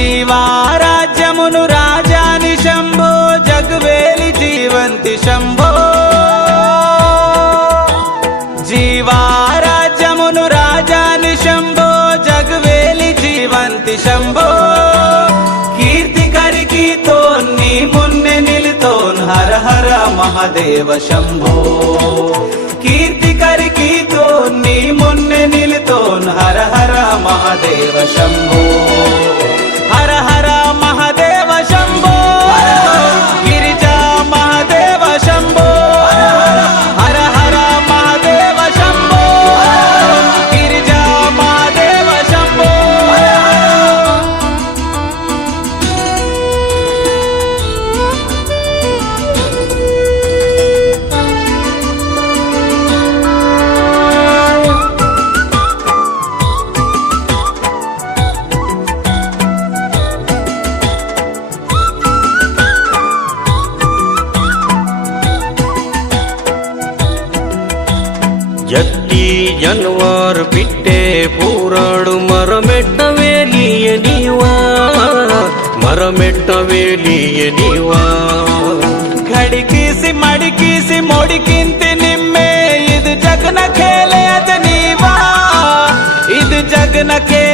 జీవారాజ్యమును రాజాని శంభో జగవేలి జీవంతి శంభో జీవారాజ్యమును రాజాని శంభో జగవేలి జీవంతి శంభో కీర్తి కరికి తోన్ని మున్నె నిలుతోన్ హర హర మహాదేవ శంభో కీర్తి కరికి తోన్ని మున్నె నిలుతోన్ హర హర మహాదేవ శంభో హర హర మహాదేవ శంభో గిరిజా మహాదేవ శంభో హర హర మహాదేవ శంభో గిరిజా మహాదేవ శంభో ಜತ್ತಿ ಜನವಾರ ಬಿಟ್ಟೆ ಪೂರಾಡು ಮರಮೆಟ್ಟವೇಲಿಯ ನೀವ ಮರಮೆಟ್ಟವೇಲಿಯ ನೀವ ಖಡಿಕಿಸಿ ಮಡಿಕಿಸಿ ಮೊಡಿಕಿಂತಿ ನಿಮ್ಮೆ ಇದು ಜಗನ ಖೇಲೆ ಅದ ನೀವಾ ಇದು ಜಗನ ಖೇಲೆ